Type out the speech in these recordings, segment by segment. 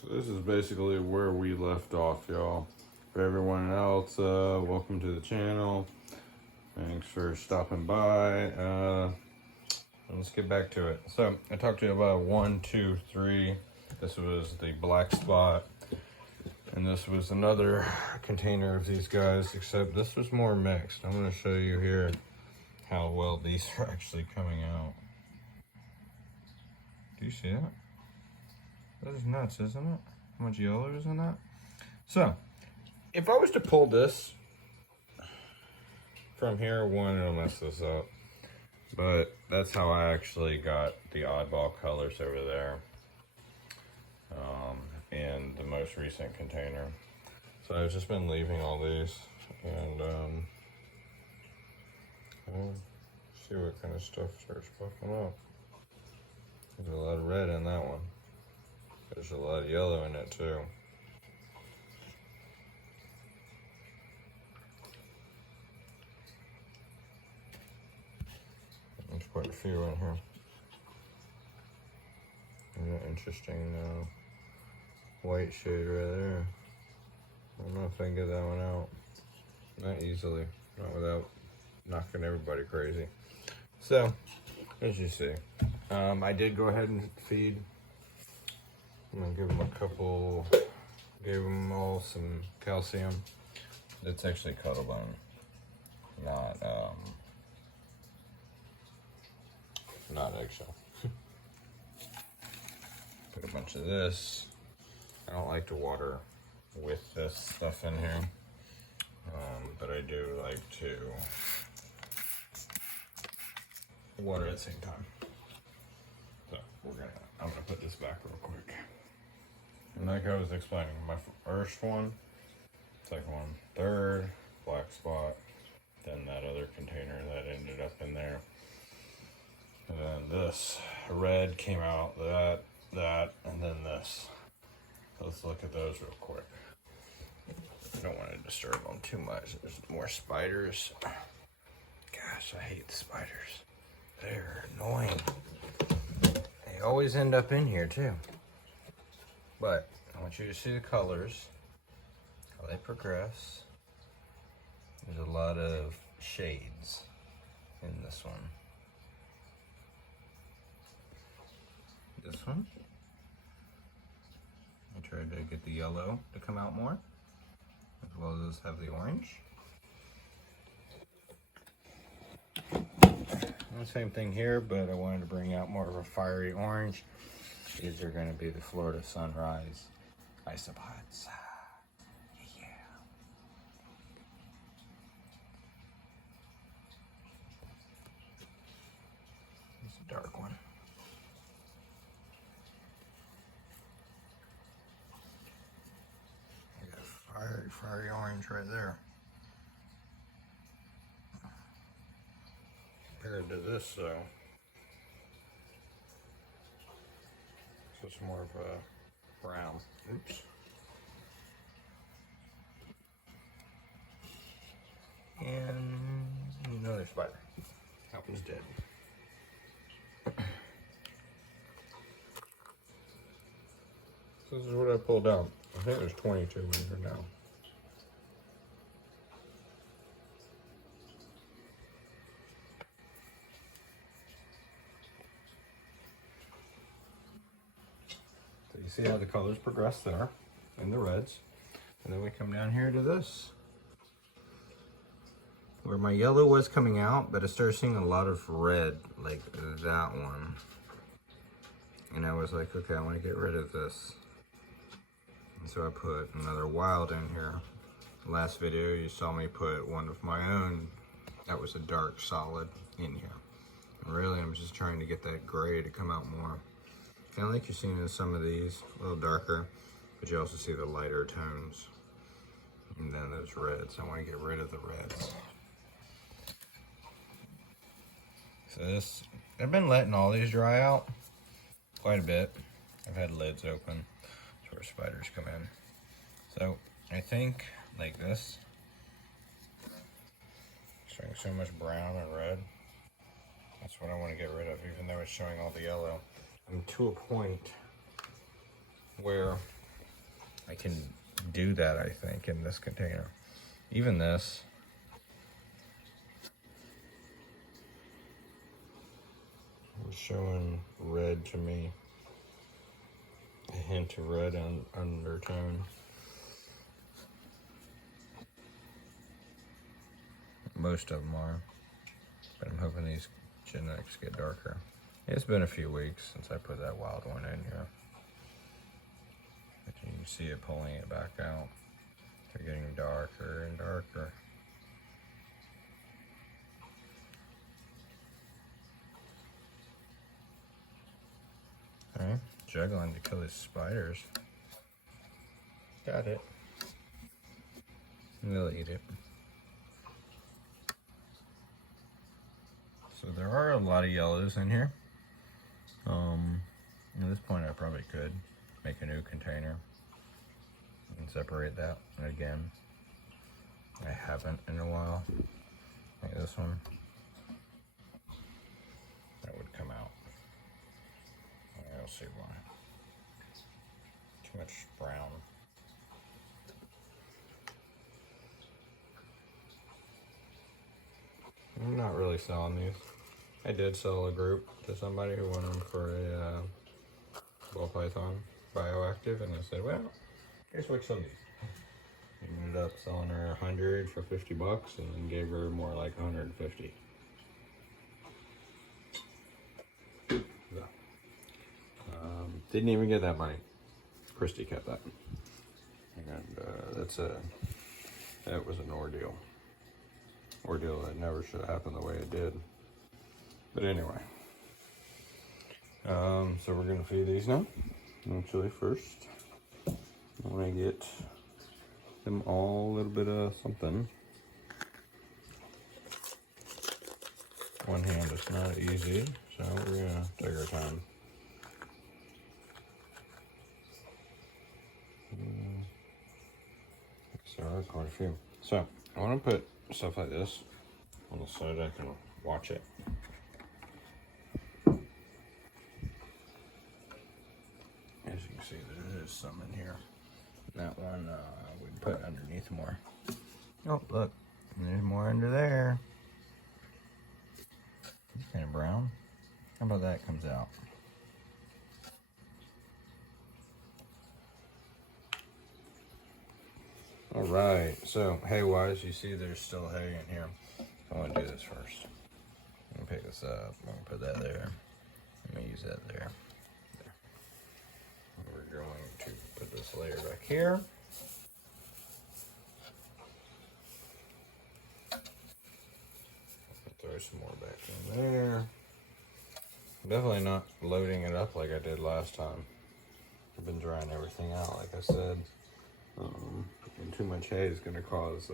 So this is basically where we left off, y'all. For everyone else, welcome to the channel. Thanks for stopping by. Let's get back to it. So I talked to you about 1, 2, 3. This was the black spot. And this was another container of these guys, except this was more mixed. I'm going to show you here how well these are actually coming out. Do you see that? That is nuts, isn't it? How much yellow is in that? So, if I was to pull this from here, one, it'll mess this up. But that's how I actually got the oddball colors over there in the most recent container. So I've just been leaving all these and we'll see what kind of stuff starts popping up. There's a lot of red in that one. There's a lot of yellow in it too. There's quite a few in here. There's an interesting white shade right there. I don't know if I can get that one out. Not easily, not without knocking everybody crazy. So, as you see, I did go ahead and feed. I'm gonna give them a couple, gave them all some calcium. It's actually cuttle bone, not eggshell. Put a bunch of this. I don't like to water with this stuff in here, but I do like to water at the same time. So I'm gonna put this back real quick. And like I was explaining, my first one, second one, third, black spot, then that other container that ended up in there. And then this red came out, that, and then this. So let's look at those real quick. I don't want to disturb them too much. There's more spiders. Gosh, I hate the spiders. They're annoying. They always end up in here too. But I want you to see the colors, how they progress. There's a lot of shades in this one. This one, I tried to get the yellow to come out more, as well as have the orange. And same thing here, but I wanted to bring out more of a fiery orange. These are going to be the Florida Sunrise Isopods. Yeah. It's a dark one. I got fiery orange right there. Compared to this, though, so it's more of a brown. Oops. And another spider. That one's dead. So this is what I pulled out. I think there's 22 in here now. So you see how the colors progress there in the reds. And then we come down here to this, where my yellow was coming out, but I started seeing a lot of red, like that one. And I was like, okay, I want to get rid of this. And so I put another wild in here. Last video, you saw me put one of my own that was a dark solid in here. And really, I'm just trying to get that gray to come out more. Kind of like you're seeing in some of these, a little darker, but you also see the lighter tones. And then those reds, I want to get rid of the reds. So this, I've been letting all these dry out quite a bit. I've had lids open. That's where spiders come in. So I think like this, showing so much brown and red, that's what I want to get rid of, even though it's showing all the yellow. I'm to a point where I can do that, I think, in this container. Even this. It's showing red to me. A hint of red undertone. Most of them are, but I'm hoping these genetics get darker. It's been a few weeks since I put that wild one in here. But you can see it pulling it back out. They're getting darker and darker. Okay, juggling to kill these spiders. Got it. And they'll eat it. So there are a lot of yellows in here. At this point I probably could make a new container and separate that again. I haven't in a while. Like this one. That would come out. I'll see why. Too much brown. I'm not really selling these. I did sell a group to somebody who wanted them for a ball python bioactive, and I said, well, here's what some of these. I ended up selling her 100 for 50 bucks and then gave her more like 150. So, didn't even get that money. Christy kept that. And that was an ordeal. Ordeal that never should have happened the way it did. But anyway. So we're gonna feed these now. Actually, first, I want to get them all a little bit of something. One hand is not easy, so we're gonna take our time. So there are quite a few. So I want to put stuff like this on the side. I can watch it. As you can see, there is some in here. That one we put underneath more. Oh, look, there's more under there. It's kind of brown. How about that comes out? All right, so hay-wise, you see there's still hay in here. I want to do this first. I'm gonna pick this up. I'm gonna put that there. I'm gonna use that there. We're going to put this layer back here. Throw some more back in there. Definitely not loading it up like I did last time. I've been drying everything out, like I said. And too much hay is going to cause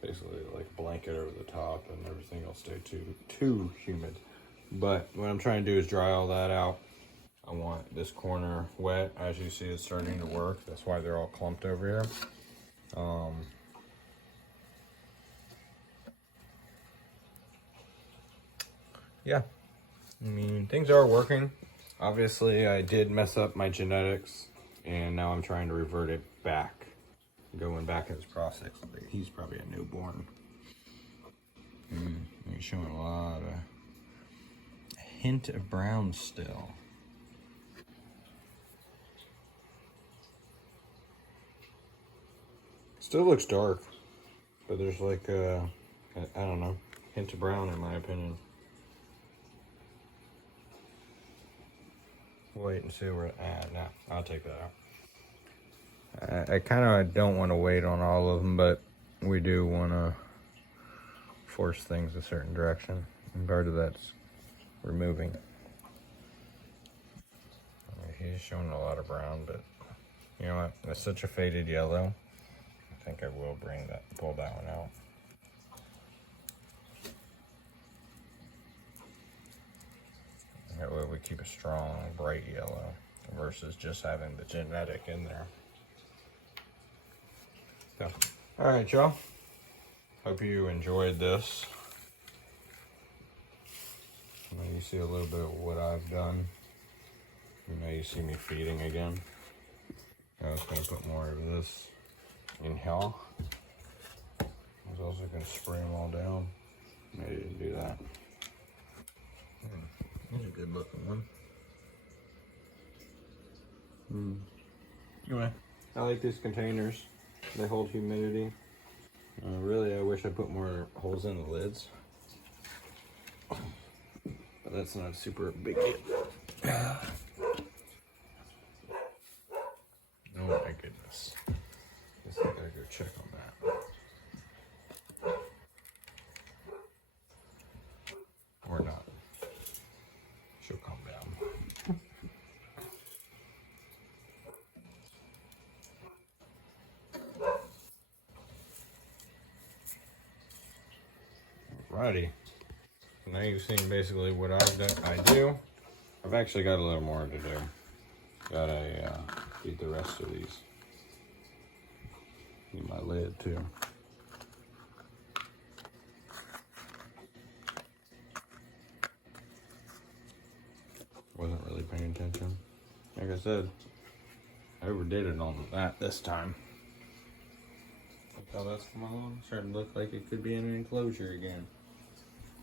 basically like a blanket over the top, and everything will stay too humid. But what I'm trying to do is dry all that out. I want this corner wet. As you see, it's starting to work. That's why they're all clumped over here. Yeah, I mean, things are working. Obviously, I did mess up my genetics, and now I'm trying to revert it back. Going back in this process. He's probably a newborn. He's showing a lot of hint of brown still. Still looks dark, but there's like I don't know, hint of brown in my opinion. Wait and see where. No, I'll take that out. I kind of don't want to wait on all of them, but we do want to force things a certain direction. And part of that's removing. He's showing a lot of brown, but you know what? It's such a faded yellow. I think I will pull that one out. That way we keep a strong, bright yellow versus just having the genetic in there. So, all right, y'all. Hope you enjoyed this. Now you see a little bit of what I've done. You see me feeding again. I was going to put more of this in here. I was also going to spray them all down. Maybe I didn't do that. Here's a good looking one. Anyway, I like these containers. They hold humidity. Really, I wish I put more holes in the lids. But that's not a super big deal. Oh my goodness. Guess I gotta go check on that. Or not. She'll calm down. Alrighty. Now you've seen basically what I do. I've actually got a little more to do. Gotta feed the rest of these. Need my lid too. Wasn't really paying attention. Like I said, I overdid it on that this time. Look how that's come along. Starting to look like it could be in an enclosure again.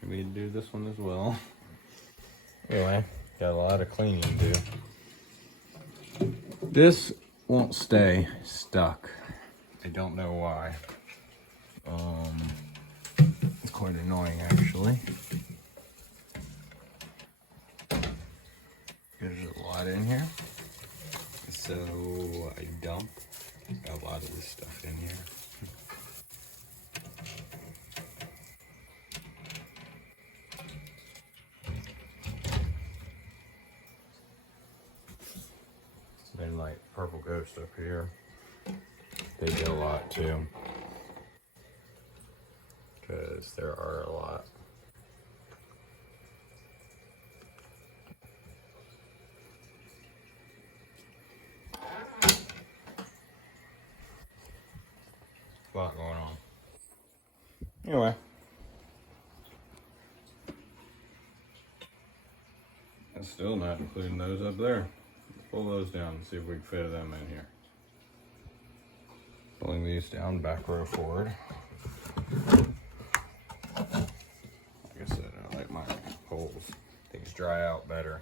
Maybe do this one as well. Anyway, got a lot of cleaning to do. This won't stay stuck. I don't know why. It's quite annoying actually. There's a lot in here. So I dump a lot of this stuff in here. Then like purple ghost up here. They get a lot too. Because there are a lot. A lot going on. Anyway. That's still not including those up there. Pull those down and see if we can fit them in here. Pulling these down, back row forward. Like I said, I like my holes. Things dry out better.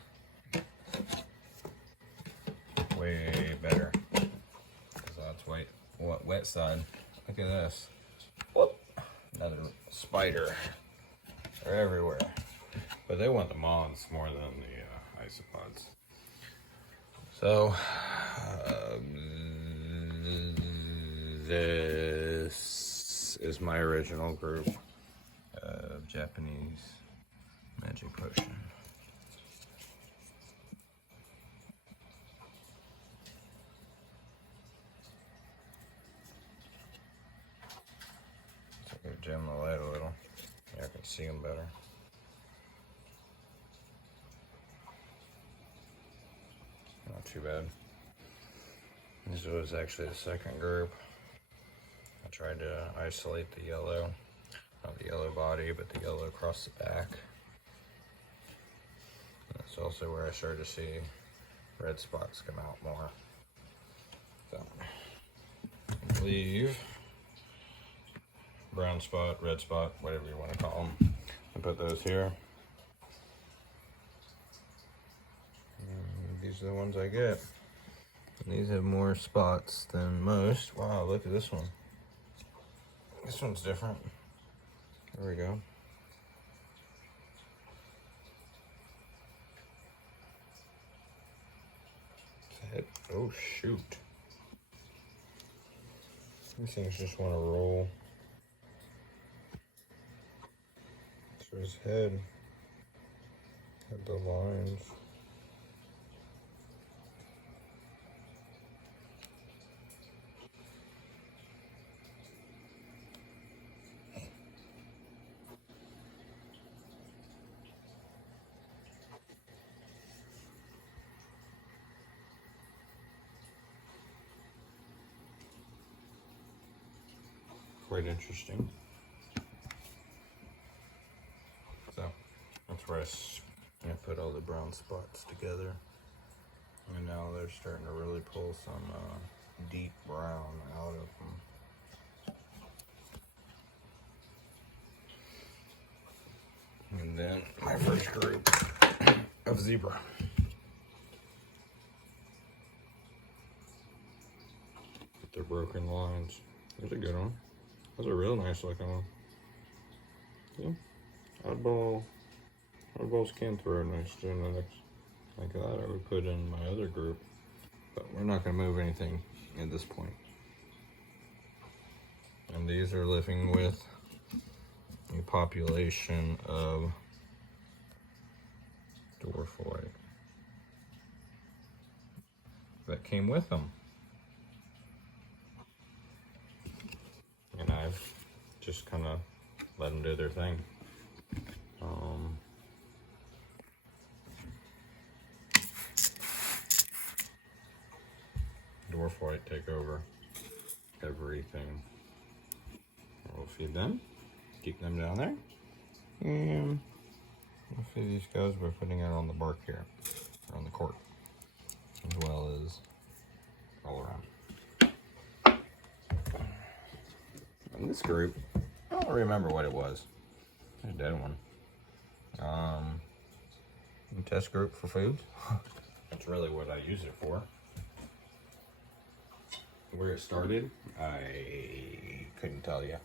Way better. So that's wet side. Look at this. Whoop. Another spider. They're everywhere. But they want the moths more than the isopods. So, this is my original group of Japanese magic potion. So I'm going to dim the light a little. Yeah, I can see them better. Not too bad. This was actually the second group. I tried to isolate the yellow, not the yellow body, but the yellow across the back. That's also where I started to see red spots come out more. So, leave brown spot, red spot, whatever you want to call them. I put those here. These are the ones I get. And these have more spots than most. Wow, look at this one. This one's different. There we go. Oh shoot. These things just want to roll. So his head had the lines. Quite interesting. So that's where I put all the brown spots together, and now they're starting to really pull some deep brown out of them. And then my first group of zebra. With their broken lines. There's a good one. That's a real nice looking one. Yeah. Oddballs can throw nice genetics. Like that I would put in my other group. But we're not going to move anything at this point. And these are living with a population of dwarf white that came with them. And I've just kind of let them do their thing. Dwarf white take over everything. We'll feed them, keep them down there, and we'll feed these guys by putting it on the bark here, on the cork, as well as all around. In this group, I don't remember what it was. There's a dead one. Test group for food. That's really what I use it for. Where it started, I couldn't tell you.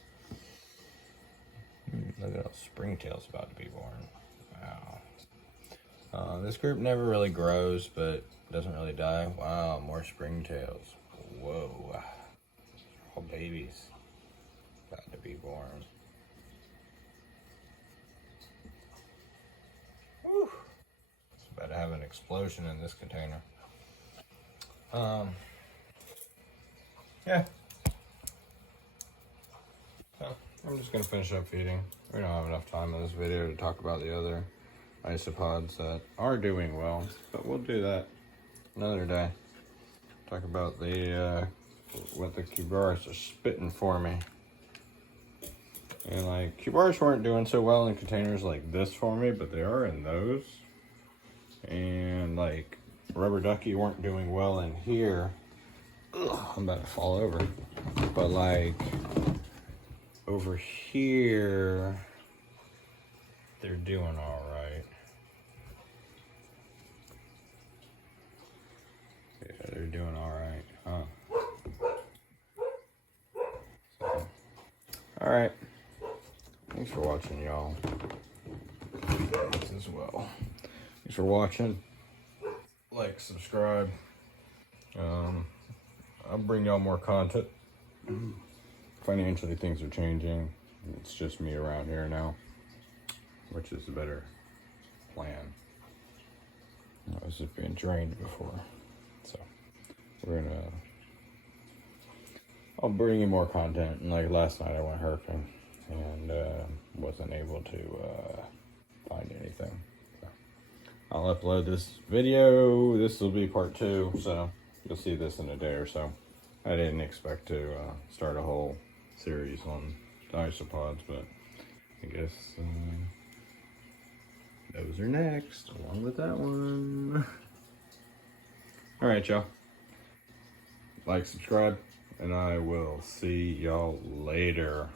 Look at those springtails about to be born. Wow. This group never really grows, but doesn't really die. Wow, more springtails. Whoa. All babies about to be born. Whew. It's about to have an explosion in this container. Yeah. So, I'm just going to finish up feeding. We don't have enough time in this video to talk about the other isopods that are doing well, but we'll do that another day. Talk about the what the Cubaris are spitting for me. And like, Cubaris weren't doing so well in containers like this for me, but they are in those. And like, rubber ducky weren't doing well in here. Ugh, I'm about to fall over. But like, over here, they're doing all right. Yeah, they're doing all right, huh? So, all right. Thanks for watching, y'all. This as well. Thanks for watching. Like, subscribe. I'll bring y'all more content. Financially, things are changing. It's just me around here now, which is a better plan. I was just being drained before, so I'll bring you more content. And like last night, I went herping and wasn't able to find anything. So I'll upload this video. This will be part 2, so you'll see this in a day or so. I didn't expect to start a whole series on the isopods, but I guess those are next, along with that one. Alright, y'all. Like, subscribe, and I will see y'all later.